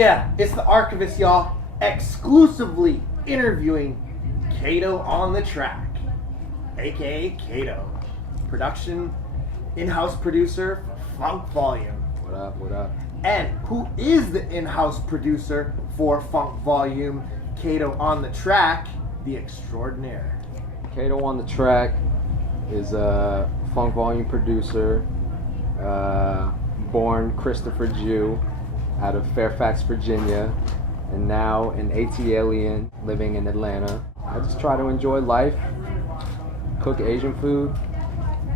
Yeah, it's the Archivist, y'all, exclusively interviewing Kato on the Track, aka Kato, production in-house producer for Funk Volume. What up, what up? And who is the in-house producer for Funk Volume, Kato on the Track, the extraordinaire. Kato on the Track is a Funk Volume producer, born Christopher Jew out of Fairfax, Virginia, and now an AT alien living in Atlanta. I just try to enjoy life, cook Asian food,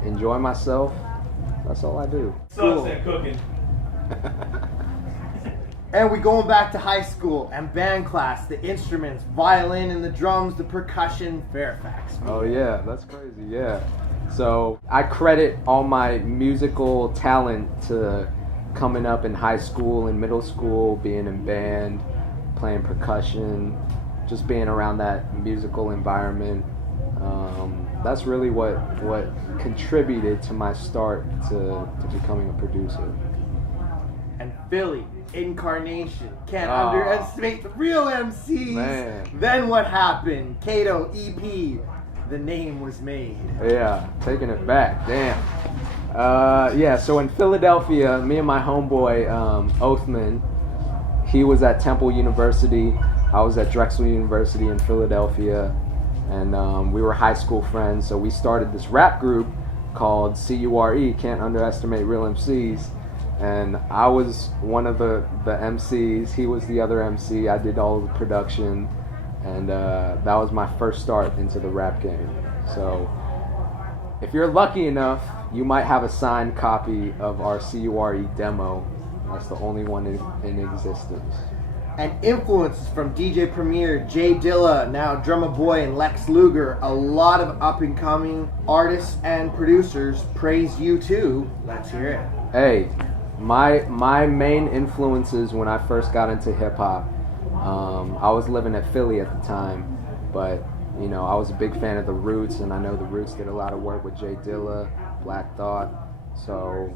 enjoy myself. That's all I do. Sucks at cooking. And we going back to high school and band class, the instruments, violin and the drums, the percussion, Fairfax. Oh yeah, that's crazy, yeah. So I credit all my musical talent to coming up in high school and middle school, being in band, playing percussion, just being around that musical environment. That's really what contributed to my start to becoming a producer. And Philly, incarnation, can't underestimate the real MCs. Man. Then what happened? Kato EP, the name was made. Yeah, taking it back, damn. Yeah, so in Philadelphia, me and my homeboy, Oathman, he was at Temple University, I was at Drexel University in Philadelphia, and we were high school friends, so we started this rap group called CURE, Can't Underestimate Real MCs, and I was one of the MCs, he was the other MC, I did all of the production, and that was my first start into the rap game. So if you're lucky enough, you might have a signed copy of our CURE demo. That's the only one in existence. And influences from DJ Premier, Jay Dilla, now Drummer Boy, and Lex Luger. A lot of up-and-coming artists and producers praise you too. Let's hear it. Hey, my main influences when I first got into hip-hop, I was living at Philly at the time, but you know, I was a big fan of the Roots, and I know the Roots did a lot of work with Jay Dilla, Black Thought. So,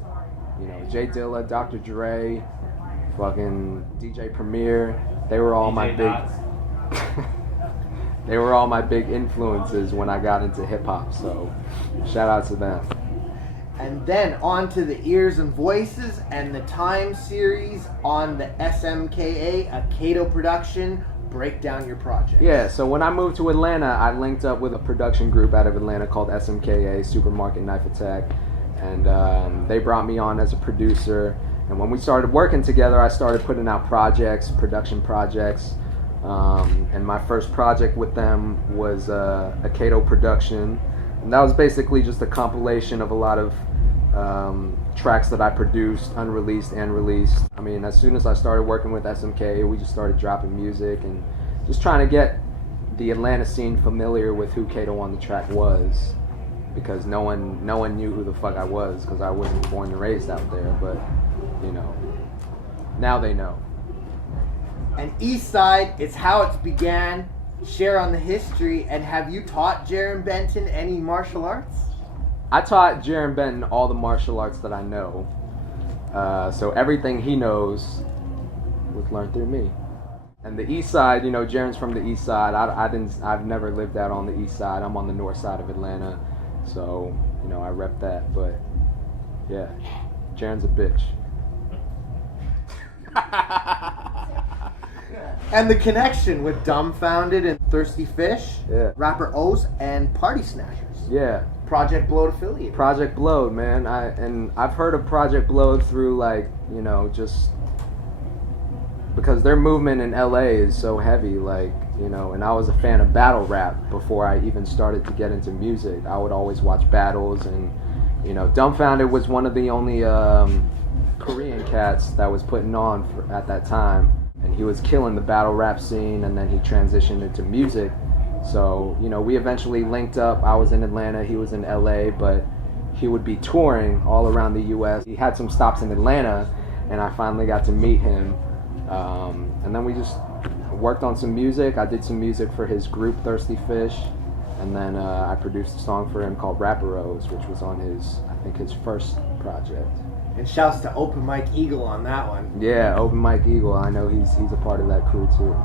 you know, Jay Dilla, Dr. Dre, fucking DJ Premier, they were all they were all my big influences when I got into hip hop. So, shout out to them. And then on to the Ears and Voices and the Time series on the SMKA, a Kato production. Break down your project. Yeah, so when I moved to Atlanta, I linked up with a production group out of Atlanta called SMKA, Supermarket Knife Attack, and they brought me on as a producer. And when we started working together, I started putting out projects, production projects, and my first project with them was a Kato production, and that was basically just a compilation of a lot of tracks that I produced, unreleased and released. I mean, as soon as I started working with SMK, we just started dropping music and just trying to get the Atlanta scene familiar with who Kato on the Track was, because no one knew who the fuck I was, because I wasn't born and raised out there. But you know, now they know. And East Side, it's how it's began. Share on the history, and have you taught Jaron Benton any martial arts? I taught Jaron Benton all the martial arts that I know. So everything he knows was learned through me. And the East Side, you know, Jaron's from the East Side. I've never lived out on the East Side. I'm on the North Side of Atlanta. So, you know, I rep that. But yeah, Jaron's a bitch. And the connection with Dumbfounded and Thirsty Fish, Yeah. Rapper O's, and Party Snatchers. Yeah. Project Blowed affiliate. Project Blowed, man. I've heard of Project Blowed through, like, you know, just because their movement in LA is so heavy, like, you know, and I was a fan of battle rap before I even started to get into music. I would always watch battles, and, you know, Dumbfounded was one of the only Korean cats that was putting on at that time, and he was killing the battle rap scene, and then he transitioned into music. So, you know, we eventually linked up. I was in Atlanta, he was in LA, but he would be touring all around the US. He had some stops in Atlanta, and I finally got to meet him. And then we just worked on some music. I did some music for his group, Thirsty Fish, and then I produced a song for him called Rapper O's, which was on his, I think, his first project. And shouts to Open Mike Eagle on that one. Yeah, Open Mike Eagle. I know he's a part of that crew too.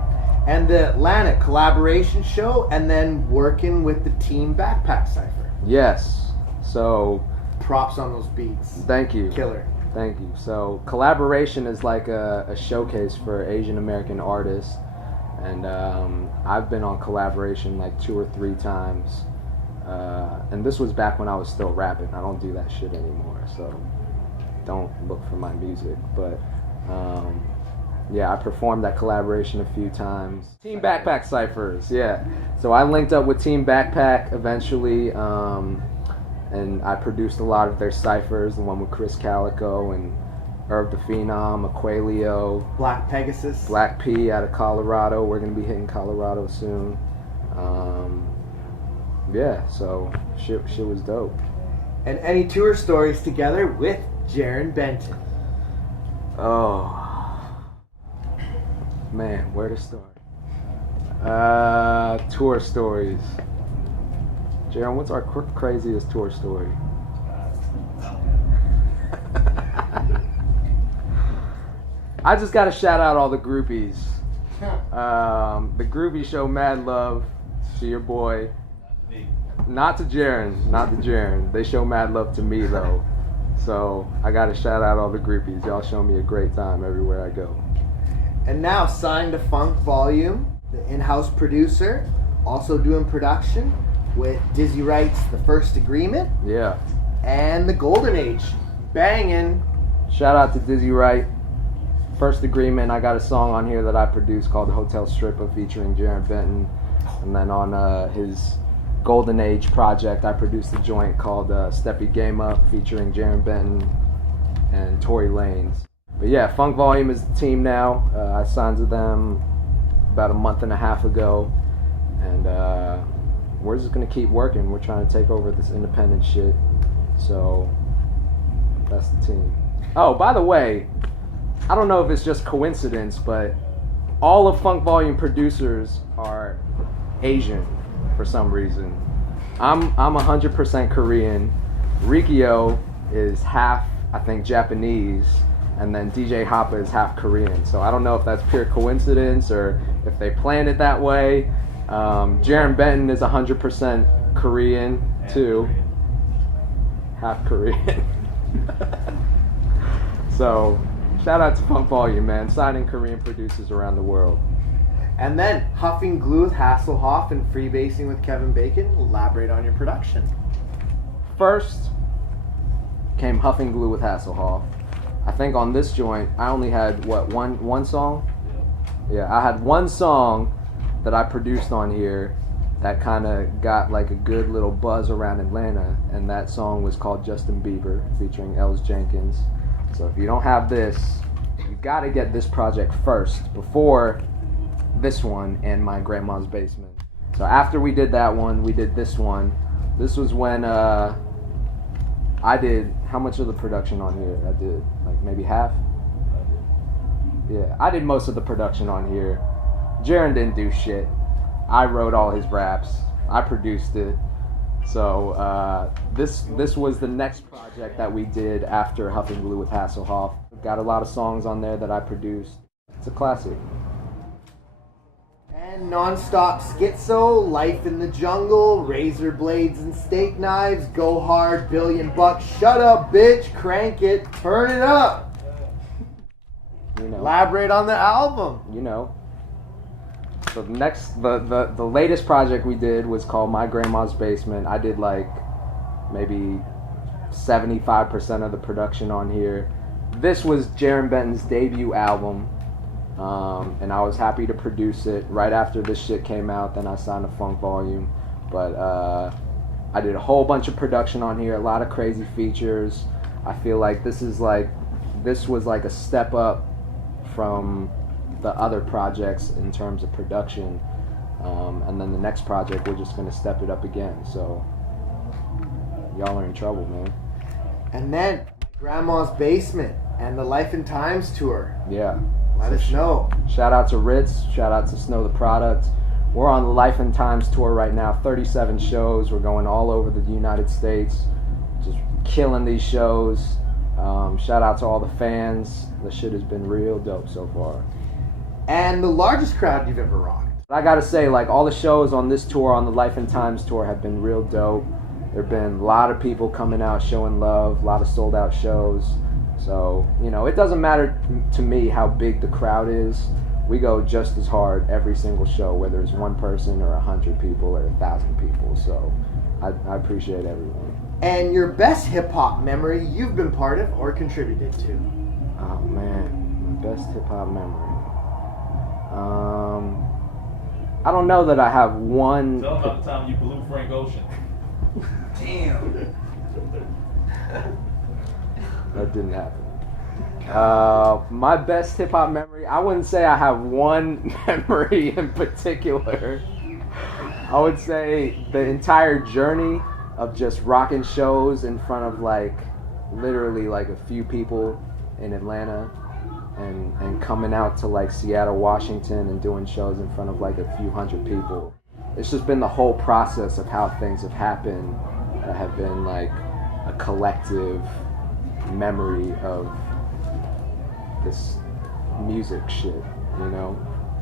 And the Atlanta collaboration show, and then working with the Team Backpack Cypher. Yes. So props on those beats. Thank you. Killer. Thank you. So collaboration is like a showcase for Asian American artists, and I've been on collaboration like 2 or 3 times, and this was back when I was still rapping. I don't do that shit anymore, so don't look for my music. But yeah, I performed that collaboration a few times. Team Backpack Cyphers, yeah. So I linked up with Team Backpack eventually, and I produced a lot of their ciphers, the one with Chris Calico and Herb the Phenom, Aquelio, Black Pegasus, Black P out of Colorado. We're gonna be hitting Colorado soon. Yeah, so shit was dope. And any tour stories together with Jaron Benton? Oh man, where to start? Tour stories. Jaron, what's our craziest tour story? I just gotta shout out all the groupies. The groupies show mad love to your boy. Not to Jaron. They show mad love to me though. So I gotta shout out all the groupies. Y'all show me a great time everywhere I go. And now signed to Funk Volume, the in-house producer, also doing production with Dizzy Wright's The First Agreement. Yeah. And The Golden Age. Banging. Shout out to Dizzy Wright. First Agreement, I got a song on here that I produced called Hotel Stripper featuring Jaron Benton. And then on his Golden Age project, I produced a joint called Step Your Game Up featuring Jaron Benton and Tory Lanez. But yeah, Funk Volume is the team now. I signed to them about a month and a half ago. And we're just going to keep working. We're trying to take over this independent shit. So that's the team. Oh, by the way, I don't know if it's just coincidence, but all of Funk Volume producers are Asian for some reason. I'm 100% Korean. Rikio is half, I think, Japanese, and then DJ Hoppa is half Korean. So I don't know if that's pure coincidence or if they planned it that way. Jaron Benton is 100% Korean too. Half Korean. So shout out to Funk Volume, man. Signing Korean producers around the world. And then Huffing Glue with Hasselhoff and Freebasing with Kevin Bacon. Elaborate on your production. First came Huffing Glue with Hasselhoff. I think on this joint I only had one song? Yeah, I had one song that I produced on here that kind of got like a good little buzz around Atlanta, and that song was called Justin Bieber featuring Els Jenkins. So if you don't have this, you gotta get this project first before this one and My Grandma's Basement. So after we did that one, we did this one. This was when I did, how much of the production on here? I did like maybe half? Yeah, I did most of the production on here. Jaron didn't do shit. I wrote all his raps. I produced it. So this was the next project that we did after Huffing Glue with Hasselhoff. Got a lot of songs on there that I produced. It's a classic. And Nonstop Schizo, Life in the Jungle, Razor Blades and Steak Knives, Go Hard, $1 Billion, Shut Up Bitch, Crank It, Turn It Up. You know. Elaborate on the album. You know. So the latest project we did was called My Grandma's Basement. I did like maybe 75% of the production on here. This was Jaron Benton's debut album, and I was happy to produce it right after this shit came out. Then I signed to Funk Volume, but I did a whole bunch of production on here, a lot of crazy features. I feel like this was like a step up from the other projects in terms of production, and then the next project we're just gonna step it up again. So y'all are in trouble, man. And then Grandma's Basement and the Life and Times tour. Yeah. Let us know. Shout out to Ritz. Shout out to Snow the Product. We're on the Life and Times tour right now. 37 shows. We're going all over the United States, just killing these shows. Shout out to all the fans. The shit has been real dope so far. And the largest crowd you've ever rocked? I gotta say, like, all the shows on this tour, on the Life and Times tour, have been real dope. There have been a lot of people coming out showing love, a lot of sold out shows. So, you know, it doesn't matter to me how big the crowd is. We go just as hard every single show, whether it's one person or 100 people or 1,000 people. So I appreciate everyone. And your best hip-hop memory you've been part of or contributed to? Oh, man. My best hip-hop memory. I don't know that I have one. Tell about the time you blew Frank Ocean. Damn. That didn't happen. My best hip hop memory, I wouldn't say I have one memory in particular. I would say the entire journey of just rocking shows in front of like literally like a few people in Atlanta and coming out to like Seattle, Washington and doing shows in front of like a few hundred people. It's just been the whole process of how things have happened that have been like a collective memory of this music shit, you know?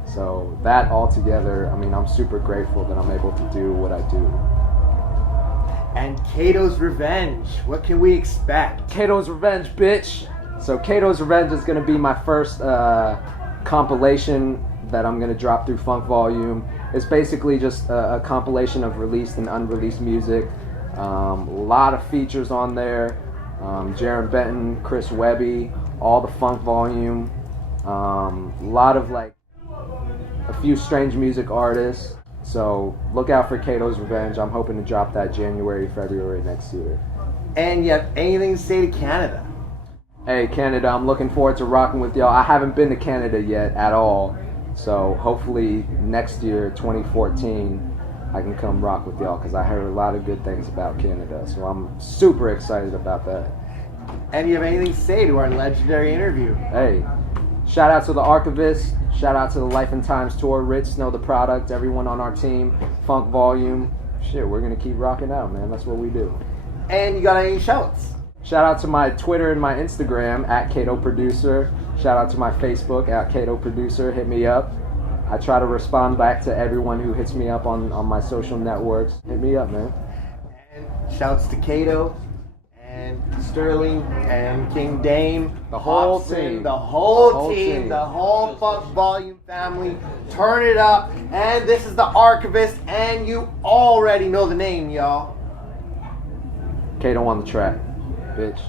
So that all together, I mean, I'm super grateful that I'm able to do what I do. And Kato's Revenge, what can we expect? Kato's Revenge, bitch! So Kato's Revenge is gonna be my first compilation that I'm gonna drop through Funk Volume. It's basically just a compilation of released and unreleased music. A lot of features on there. Jaron Benton, Chris Webby, all the Funk Volume. A lot of like a few strange music artists. So look out for Kato's Revenge. I'm hoping to drop that January, February next year. And you have anything to say to Canada? Hey Canada, I'm looking forward to rocking with y'all. I haven't been to Canada yet at all. So hopefully next year, 2014, I can come rock with y'all because I heard a lot of good things about Canada. So I'm super excited about that. And you have anything to say to our legendary interview? Hey, shout out to the Archivist. Shout out to the Life and Times tour. Rich, Know the Product, everyone on our team. Funk Volume. Shit, we're going to keep rocking out, man. That's what we do. And you got any shouts? Shout out to my Twitter and my Instagram, @KatoProducer. Shout out to my Facebook, @KatoProducer. Hit me up. I try to respond back to everyone who hits me up on my social networks. Hit me up, man. And shouts to Kato and Sterling and King Dame. The whole Hobson, team. The whole team. The whole Funk Volume family. Turn it up. And this is the Archivist. And you already know the name, y'all. Kato on the track, bitch.